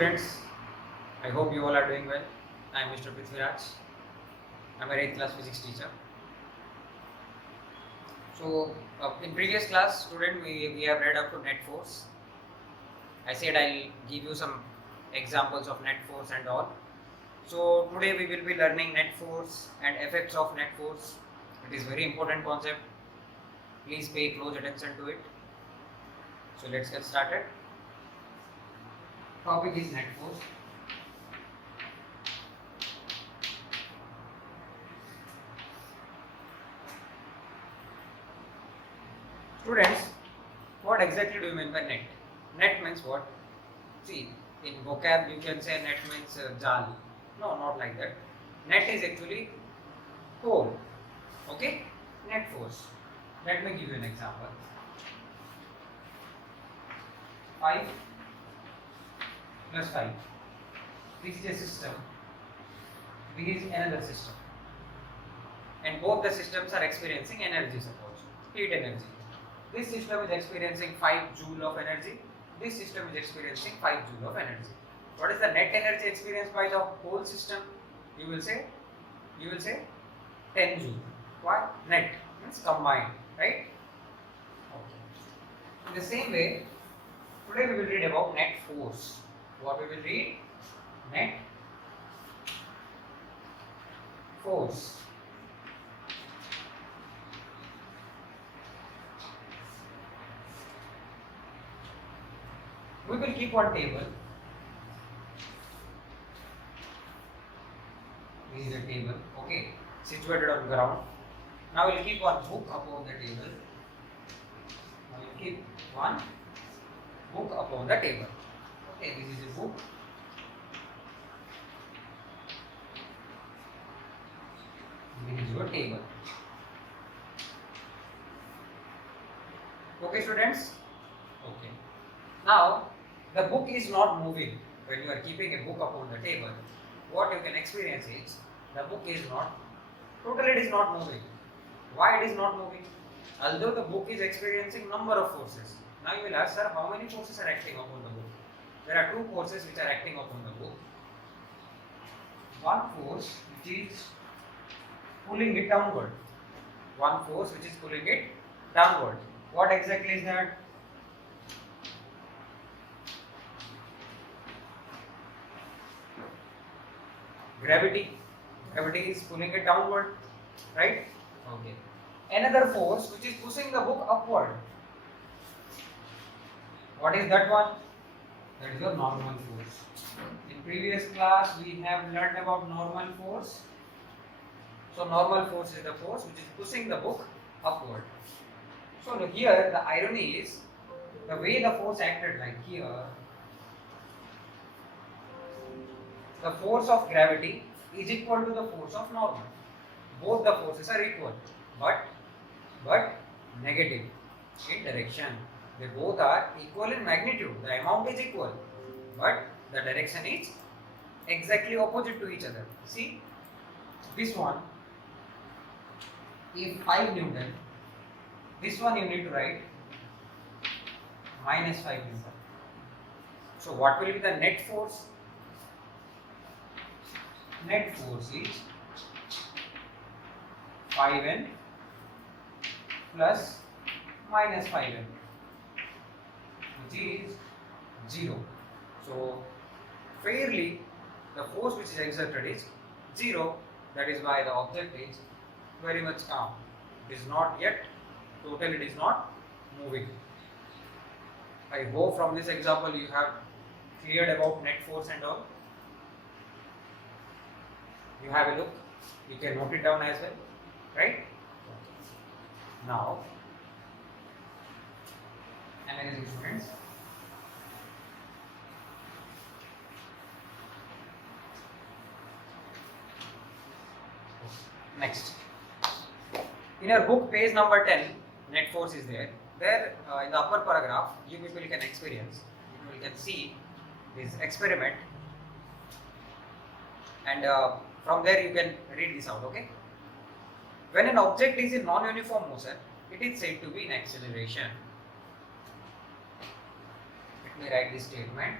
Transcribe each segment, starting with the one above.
students, I hope you all are doing well. I am Mr. Prithviraj. I am an 8th class physics teacher. So, in previous class, student, we have read up to net force. I said I'll give you some examples of net force and all. So, today we will be learning net force and effects of net force. It is very important concept. Please pay close attention to it. So, let's get started. Topic is net force. Students, what exactly do you mean by net? Net means what? See, in vocab you can say net means jal. No, not like that. Net is actually hole. Okay? Net force. Let me give you an example. 5 plus 5. This is a system. This is another system. And both the systems are experiencing energy, suppose. Heat energy. This system is experiencing 5 joule of energy. This system is experiencing 5 joule of energy. What is the net energy experienced by the whole system? You will say 10 joule. Why? Net means combined, right? Okay. In the same way, today we will read about net force. What we will read? Net force. We will keep one table. This is a table, okay, situated on ground. Now we will keep one book upon the table. Now we will keep one book upon the table. Okay, this is a book. This is your table. Okay, students? Okay. Now, the book is not moving. When you are keeping a book upon the table, what you can experience is the book is not, totally it is not moving. Why it is not moving? Although the book is experiencing number of forces. Now you will ask, sir, how many forces are acting upon the book? There are two forces which are acting upon the book. One force which is pulling it downward. One force which is pulling it downward. What exactly is that? Gravity. Gravity is pulling it downward, right? Okay. Another force which is pushing the book upward. What is that one? That is your normal force. In previous class we have learned about normal force. So normal force is the force which is pushing the book upward. So here the irony is the way the force acted, like here. The force of gravity is equal to the force of normal. Both the forces are equal, but negative in direction. They both are equal in magnitude. The amount is equal, but the direction is exactly opposite to each other. See, this one, if 5 Newton, this one you need to write minus 5 Newton. So what will be the net force? Net force is 5n plus minus 5n, which is 0. So fairly the force which is exerted is 0. That is why the object is very much calm. It is not yet totally, it is not moving. I hope from this example you have cleared about net force and all. You have a look, you can note it down as well, right? Now, amazing students. Next, in your book, page number 10, net force is there. There, in the upper paragraph, you people can experience, you can see this experiment, and from there you can read this out, okay? When an object is in non-uniform motion, it is said to be in acceleration. Let me write this statement.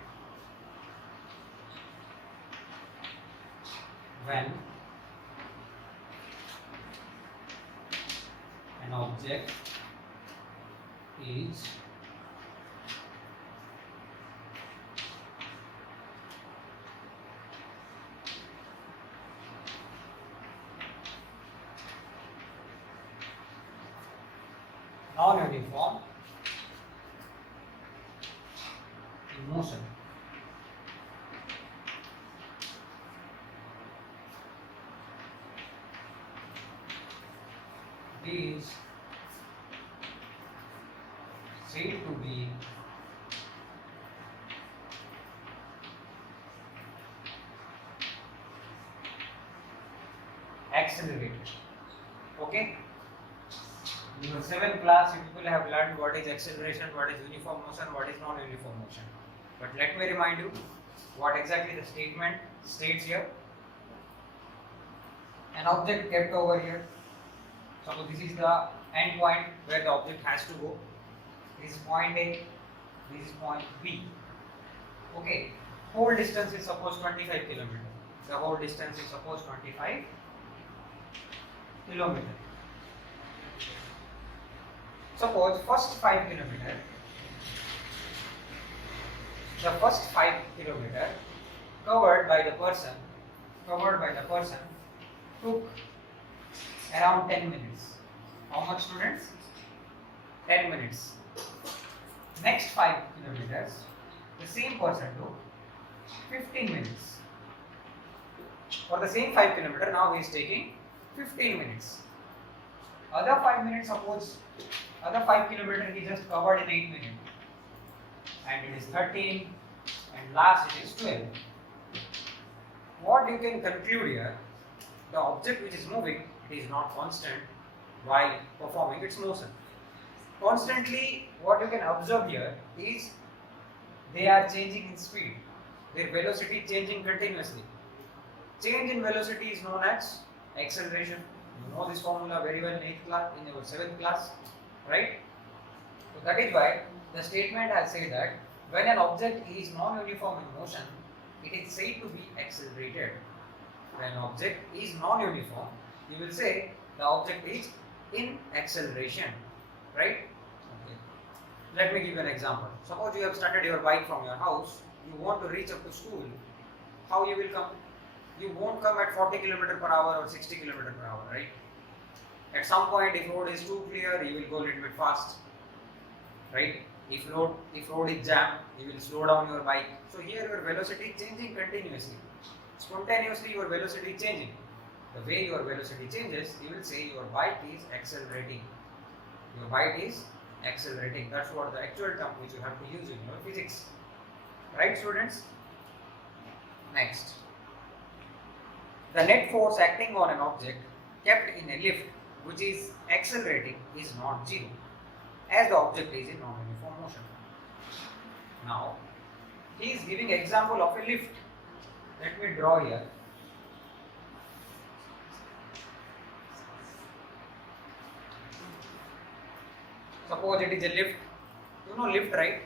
when an object is non-uniform in motion. It is said to be accelerated. Okay? In your 7th class, you people have learned what is acceleration, what is uniform motion, what is non-uniform motion. But let me remind you what exactly the statement states here. An object kept over here. So this is the end point where the object has to go. This is point A, this is point B. Okay, whole distance is suppose 25 kilometers. The whole distance is suppose 25 kilometers. Suppose first 5 kilometers, the first 5 kilometers covered by the person took around 10 minutes. How much, students? 10 minutes. Next 5 kilometers, the same person took 15 minutes. For the same 5 kilometers, now he is taking 15 minutes. Other 5 minutes, suppose other 5 kilometers he just covered in 8 minutes. And it is 13, and last it is 12. What you can conclude here, the object which is moving, it is not constant while performing its motion. Constantly, what you can observe here is they are changing in speed. Their velocity is changing continuously. Change in velocity is known as acceleration. You know this formula very well in 8th class, in your 7th class, right? So that is why the statement has said that when an object is non-uniform in motion, it is said to be accelerated. When an object is non-uniform, you will say the object is in acceleration, right? Okay. Let me give you an example. Suppose you have started your bike from your house, you want to reach up to school. How you will come? You won't come at 40 km per hour or 60 km per hour, right? At some point, if road is too clear, you will go a little bit fast, right? If road is jammed, you will slow down your bike. So here your velocity is changing continuously. Spontaneously your velocity is changing. The way your velocity changes, you will say your bike is accelerating. Your bike is accelerating. That's what the actual term which you have to use in your physics. Right, students? Next. The net force acting on an object kept in a lift which is accelerating is not zero, as the object is in non-uniform motion. Now, he is giving example of a lift. Let me draw here. Suppose it is a lift. You know lift, right?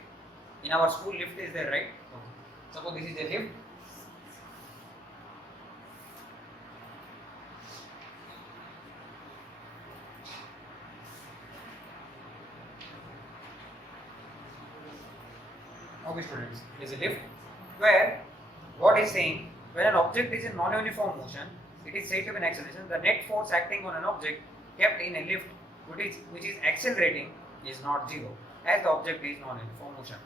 In our school, lift is there, right? Okay. Suppose this is a lift. Okay, students, it is a lift where what is saying, when an object is in non-uniform motion, it is said to be an acceleration. The net force acting on an object kept in a lift which is accelerating is not zero, as the object is non-uniform motion.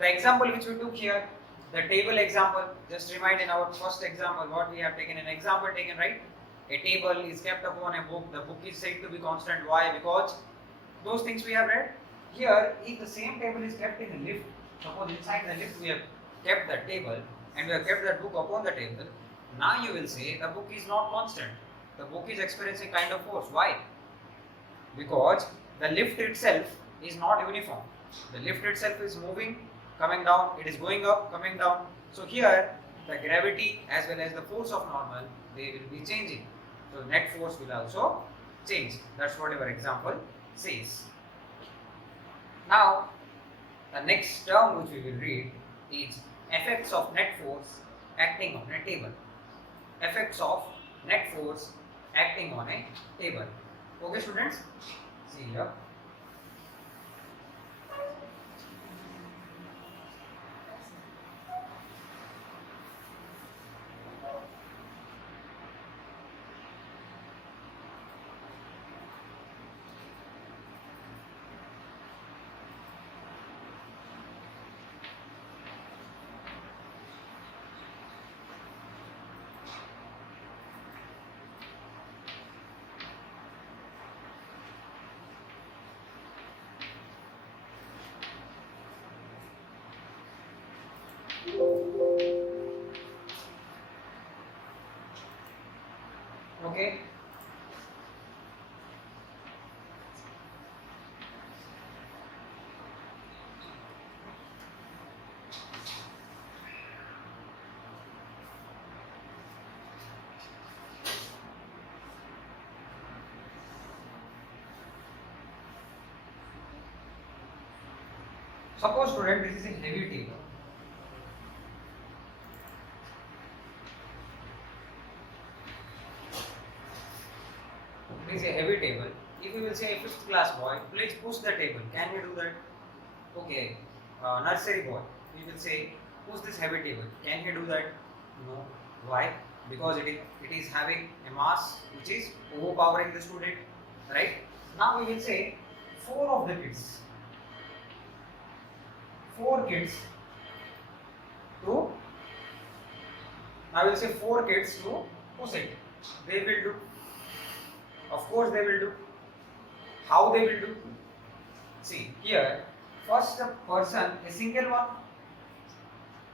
The example which we took here, the table example, just remind in our first example what we have taken, an example taken, right? A table is kept upon a book. The book is said to be constant. Why? Because those things we have read. Here, if the same table is kept in a lift, suppose inside the lift we have kept the table and we have kept that book upon the table, now you will say the book is not constant. The book is experiencing kind of force. Why? Because the lift itself is not uniform. The lift itself is moving, coming down, it is going up, coming down. So here, the gravity as well as the force of normal, they will be changing. So net force will also change. That's what our example says. Now, the next term which we will read is effects of net force acting on a table. effects of net force acting on a table. Okay, students? See here. Okay. Suppose student this is a heavy table. This is a heavy table. If we will say a 5th class boy, please push the table. Can we do that? Okay. Nursery boy, we will say push this heavy table. Can he do that? No. Why? Because it is having a mass which is overpowering the student. Right? Now we will say 4 of the kids. 4 kids to, I will say 4 kids to push it. They will do. Of course they will do. How they will do? See here, first the person, a single one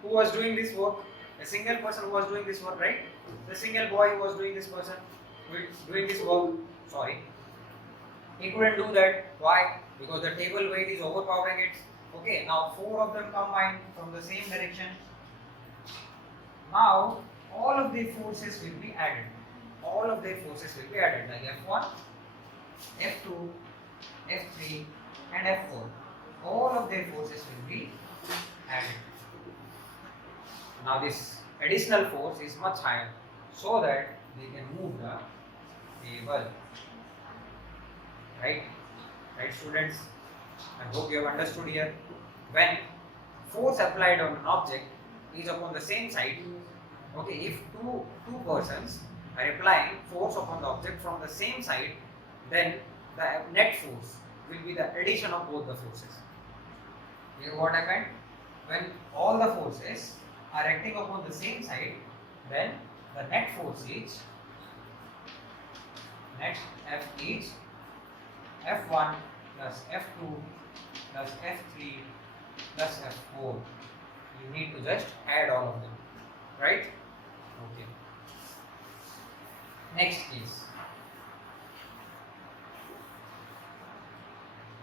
who was doing this work, a single person who was doing this work, right? The single boy who was doing this work, sorry. He couldn't do that. Why? Because the table weight is overpowering it. Okay, now 4 of them combined from the same direction. Now all of the forces will be added. All of their forces will be added, like F1, F2, F3 and F4. All of their forces will be added. Now this additional force is much higher, so that they can move the table. Right students? I hope you have understood here. When force applied on an object is upon the same side, okay, if two persons are applying force upon the object from the same side, then the net force will be the addition of both the forces. Here what I meant? When all the forces are acting upon the same side, then the net force is net F is F1 plus F2 plus F3 plus F4. You need to just add all of them, right? Okay. Next case.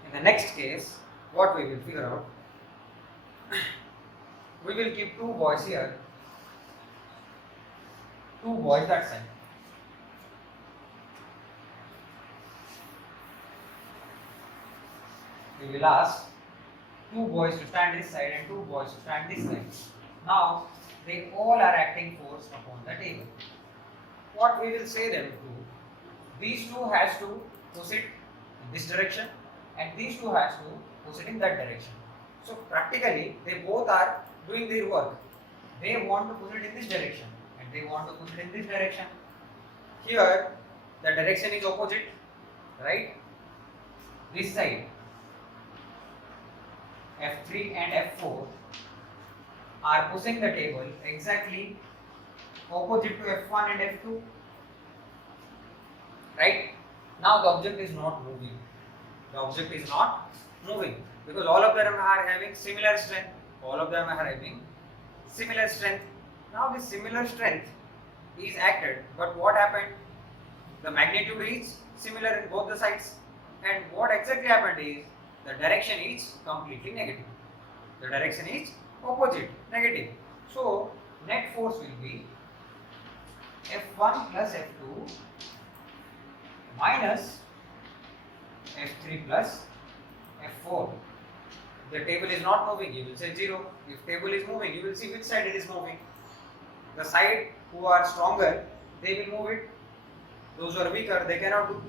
In the next case, what we will figure out? We will keep 2 boys here, 2 boys that side. We will ask 2 boys to stand this side and 2 boys to stand this side. Now they all are acting force upon the table. What we will say them to? These 2 has to push it in this direction and these 2 has to push it in that direction. So practically they both are doing their work. They want to push it in this direction and they want to push it in this direction. Here the direction is opposite, right? This side F3 and F4 are pushing the table exactly opposite to F1 and F2. Right? Now the object is not moving. The object is not moving because all of them are having similar strength. All of them are having similar strength. Now this similar strength is acted, but what happened? The magnitude is similar in both the sides. And what exactly happened is the direction is completely negative. The direction is opposite, negative. So net force will be F1 plus F2 minus F3 plus F4. The table is not moving, you will say 0. If table is moving, you will see which side it is moving. The side who are stronger they will move it. Those who are weaker, they cannot do.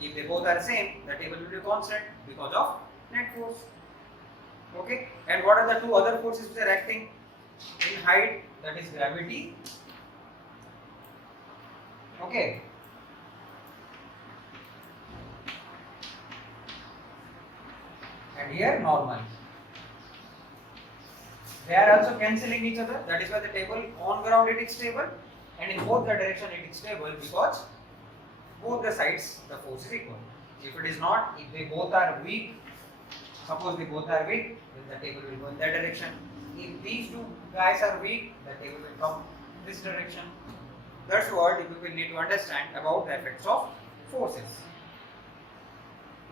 If they both are same, the table will be constant because of net force. Okay, and what are the two other forces which are acting in height? That is gravity. Okay. And here normal. They are also cancelling each other. That is why the table on ground it is stable, and in both the direction it is stable because both the sides the force is equal. If it is not, if they both are weak, suppose they both are weak, then the table will go in that direction. If these two guys are weak, the table will come this direction. That's what you will need to understand about the effects of forces.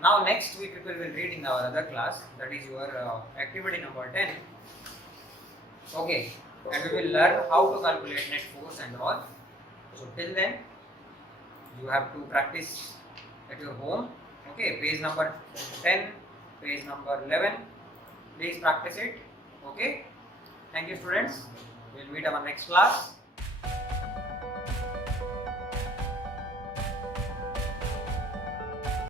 Now next week we will read in our other class, that is your activity number 10. Okay, and we will learn how to calculate net force and all. So till then, you have to practice at your home. Okay, page number 10, page number 11. Please practice it. Okay. Thank you, students. We'll meet our next class.